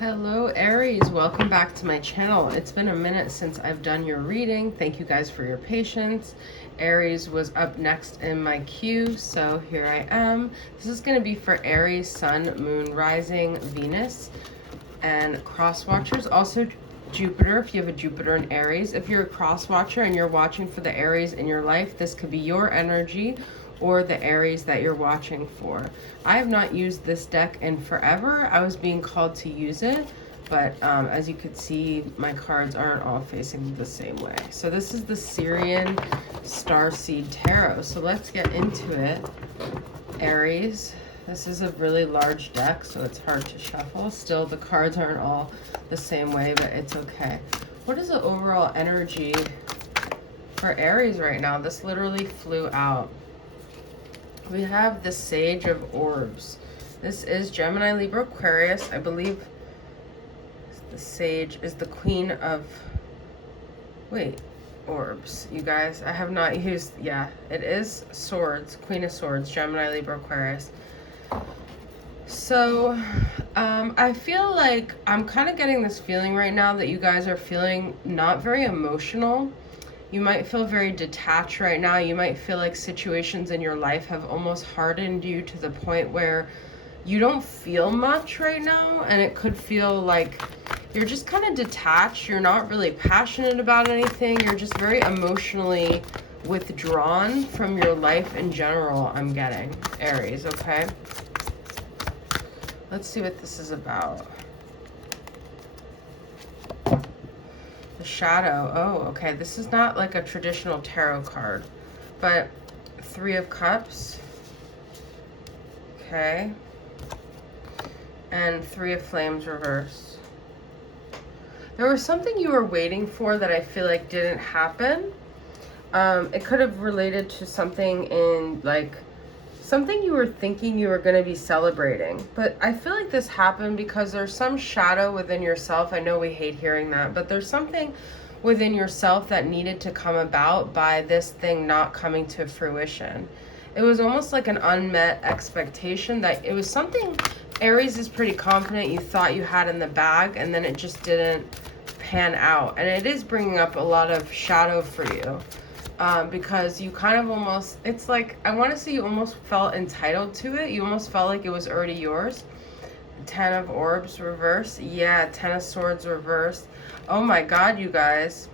Hello Aries, welcome back to my channel. It's been a minute since I've done your reading. Thank you guys for your patience. Aries was up next in my queue, so here I am. This is going to be for Aries, Sun, Moon, Rising, Venus, and cross watchers. Also Jupiter, if you have a Jupiter in Aries. If you're a cross watcher and you're watching for the Aries in your life, this could be your energy or the Aries that you're watching for. I have not used this deck in forever. I was being called to use it, but as you could see, my cards aren't all facing the same way. So this is the Syrian Starseed Tarot. So let's get into it. Aries. This is a really large deck, so it's hard to shuffle. Still, the cards aren't all the same way, but it's okay. What is the overall energy for Aries right now? This literally flew out. We have the Sage of Orbs. This is Gemini, Libra, Aquarius. I believe the Sage is the Queen of... Orbs. You guys, I have not used... Yeah, it is Swords. Queen of Swords, Gemini, Libra, Aquarius. So, I feel like I'm kind of getting this feeling right now that you guys are feeling not very emotional. You might feel very detached right now. You might feel like situations in your life have almost hardened you to the point where you don't feel much right now. And it could feel like you're just kind of detached. You're not really passionate about anything. You're just very emotionally withdrawn from your life in general, I'm getting, Aries, okay? Let's see what this is about. The Shadow. Oh, okay. This is not like a traditional tarot card, but Three of Cups. Okay. And Three of Flames reversed. There was something you were waiting for that I feel like didn't happen. It could have related to something in like something you were thinking you were going to be celebrating. But I feel like this happened because there's some shadow within yourself. I know we hate hearing that, but there's something within yourself that needed to come about by this thing not coming to fruition. It was almost like an unmet expectation that it was something Aries is pretty confident you thought you had in the bag, and then it just didn't pan out. And it is bringing up a lot of shadow for you. Because you kind of almost, it's like, I want to say you almost felt entitled to it. You almost felt like it was already yours. Ten of Orbs reversed. Yeah, Ten of Swords reversed. Oh my God, you guys.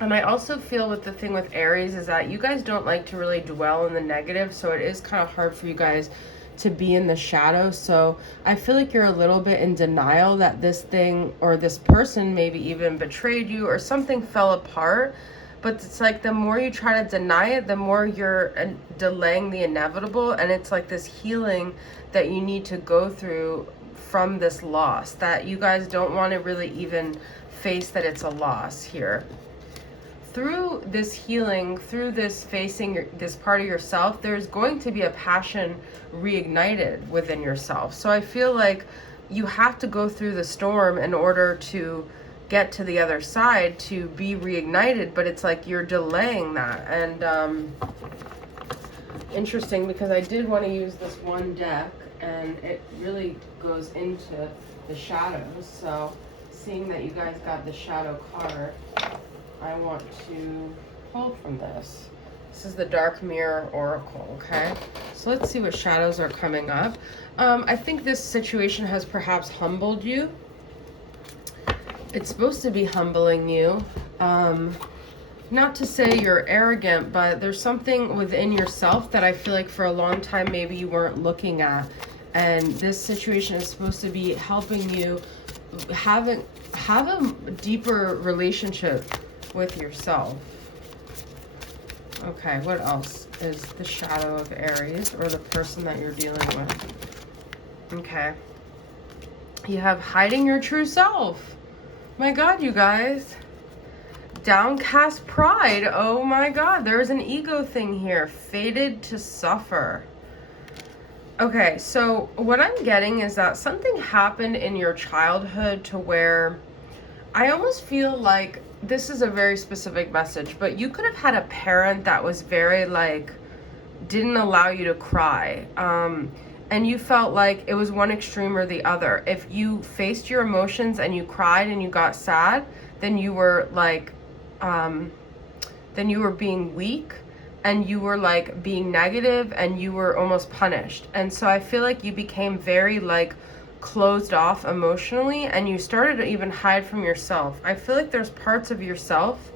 And I also feel with the thing with Aries is that you guys don't like to really dwell in the negative. So it is kind of hard for you guys to be in the shadow. So I feel like you're a little bit in denial that this thing or this person maybe even betrayed you or something fell apart. But it's like the more you try to deny it, the more you're delaying the inevitable. And it's like this healing that you need to go through from this loss that you guys don't want to really even face that it's a loss here. Through this healing, through this facing this part of yourself, there's going to be a passion reignited within yourself. So I feel like you have to go through the storm in order to get to the other side to be reignited, but it's like you're delaying that. And interesting, because I did want to use this one deck and it really goes into the shadows. So seeing that you guys got the shadow card, I want to pull from this. This is the Dark Mirror Oracle, okay? So let's see what shadows are coming up. I think this situation has perhaps humbled you. It's supposed to be humbling you. Not to say you're arrogant, but there's something within yourself that I feel like for a long time maybe you weren't looking at. And this situation is supposed to be helping you have a deeper relationship with yourself. Okay, what else is the shadow of Aries or the person that you're dealing with? Okay. You have hiding your true self. My God, you guys. Downcast pride. Oh my God, there's an ego thing here. Fated to suffer. Okay, so what I'm getting is that something happened in your childhood to where I almost feel like this is a very specific message, but you could have had a parent that was very like, didn't allow you to cry. and you felt like it was one extreme or the other. If you faced your emotions and you cried and you got sad, then you were like, then you were being weak, and you were like being negative, and you were almost punished. And so I feel like you became very like closed off emotionally, and you started to even hide from yourself. I feel like there's parts of yourself.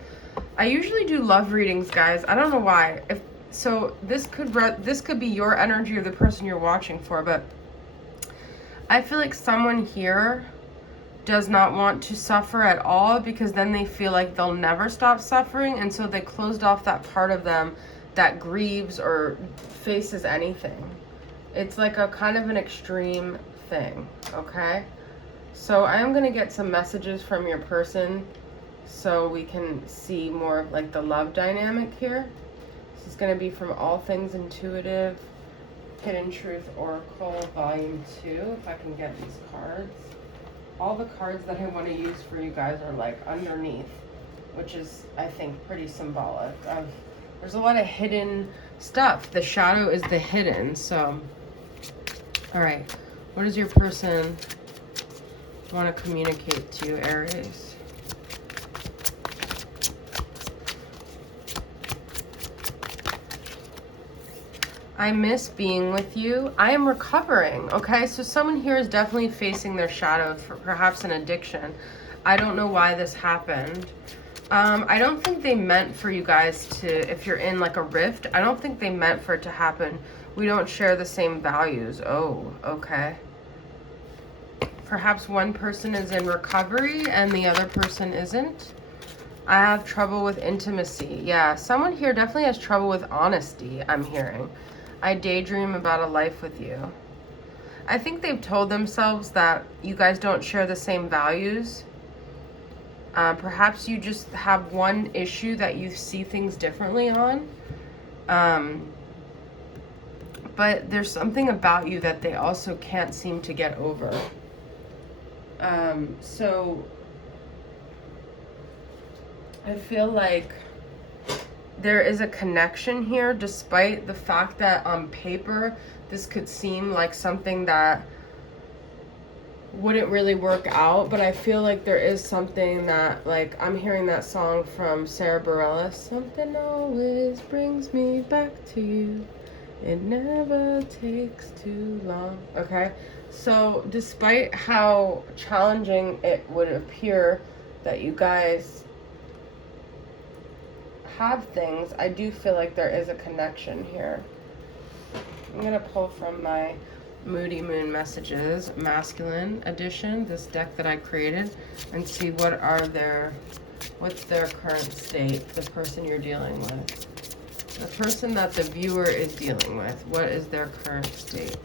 I usually do love readings, guys. I don't know why. So this could be your energy or the person you're watching for, but I feel like someone here does not want to suffer at all, because then they feel like they'll never stop suffering, and so they closed off that part of them that grieves or faces anything. It's like a kind of an extreme thing, okay? So I am going to get some messages from your person so we can see more of like the love dynamic here. This is going to be from All Things Intuitive, Hidden Truth Oracle, Volume 2, if I can get these cards. All the cards that I want to use for you guys are like underneath, which is, I think, pretty symbolic of, there's a lot of hidden stuff. The shadow is the hidden. So, all right, what does your person want to communicate to you, Aries? I miss being with you. I am recovering, okay? So someone here is definitely facing their shadow, for perhaps an addiction. I don't know why this happened. I don't think they meant for you guys to, if you're in like a rift, I don't think they meant for it to happen. We don't share the same values. Oh, okay. Perhaps one person is in recovery and the other person isn't. I have trouble with intimacy. Yeah, someone here definitely has trouble with honesty, I'm hearing. I daydream about a life with you. I think they've told themselves that you guys don't share the same values. Perhaps you just have one issue that you see things differently on. But there's something about you that they also can't seem to get over. So I feel like there is a connection here, despite the fact that on paper this could seem like something that wouldn't really work out. But I feel like there is something that, like, I'm hearing that song from Sarah Bareilles, something always brings me back to you, it never takes too long. Okay, so despite how challenging it would appear that you guys have things, I do feel like there is a connection here. I'm gonna pull from my Moody Moon Messages Masculine Edition, this deck that I created, and see what's their current state, the person you're dealing with. The person that the viewer is dealing with, what is their current state?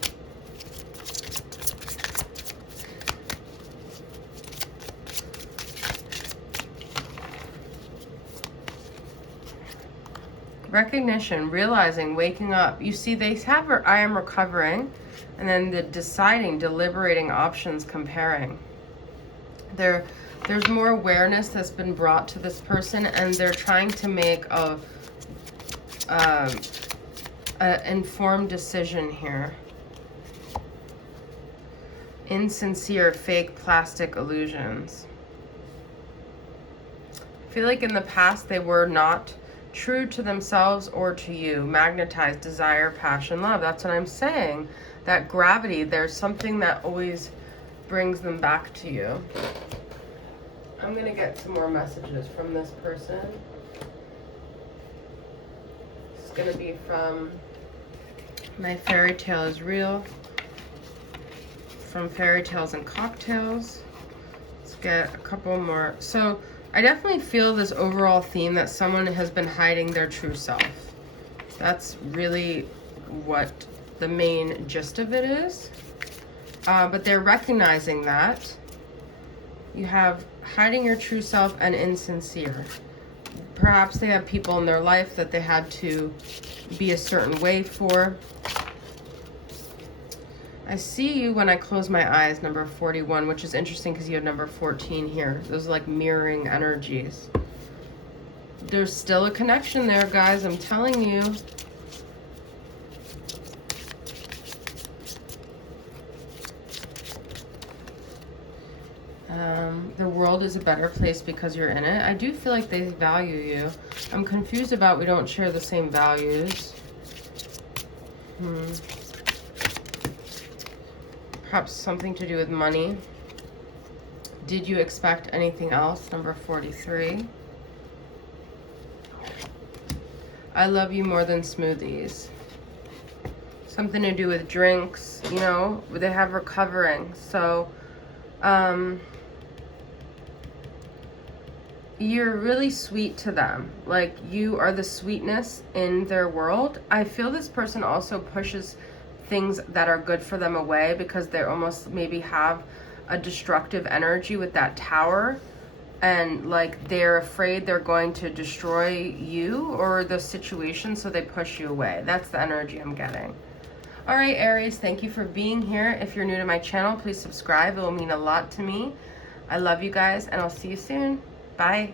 Recognition, realizing, waking up. You see, they have I am recovering, and then the deciding, deliberating, options, comparing. There's more awareness that's been brought to this person, and they're trying to make a informed decision here. Insincere, fake, plastic illusions. I feel like in the past they were not true to themselves or to you. Magnetized, desire, passion, love. That's what I'm saying. That gravity, there's something that always brings them back to you. I'm going to get some more messages from this person. It's going to be from My Fairy Tale is Real, from Fairy Tales and Cocktails. Let's get a couple more. So I definitely feel this overall theme that someone has been hiding their true self. That's really what the main gist of it is. But they're recognizing that. You have hiding your true self and insincere. Perhaps they have people in their life that they had to be a certain way for. I see you when I close my eyes, number 41, which is interesting because you have number 14 here. Those are like mirroring energies. There's still a connection there, guys. I'm telling you. The world is a better place because you're in it. I do feel like they value you. I'm confused about we don't share the same values. Perhaps something to do with money. Did you expect anything else? Number 43. I love you more than smoothies. Something to do with drinks, you know, they have recovering. So, you're really sweet to them. Like, you are the sweetness in their world. I feel this person also pushes things that are good for them away because they almost maybe have a destructive energy with that tower, and like they're afraid they're going to destroy you or the situation, so they push you away. That's the energy I'm getting. All right, Aries, thank you for being here. If you're new to my channel, please subscribe. It will mean a lot to me. I love you guys, and I'll see you soon. Bye.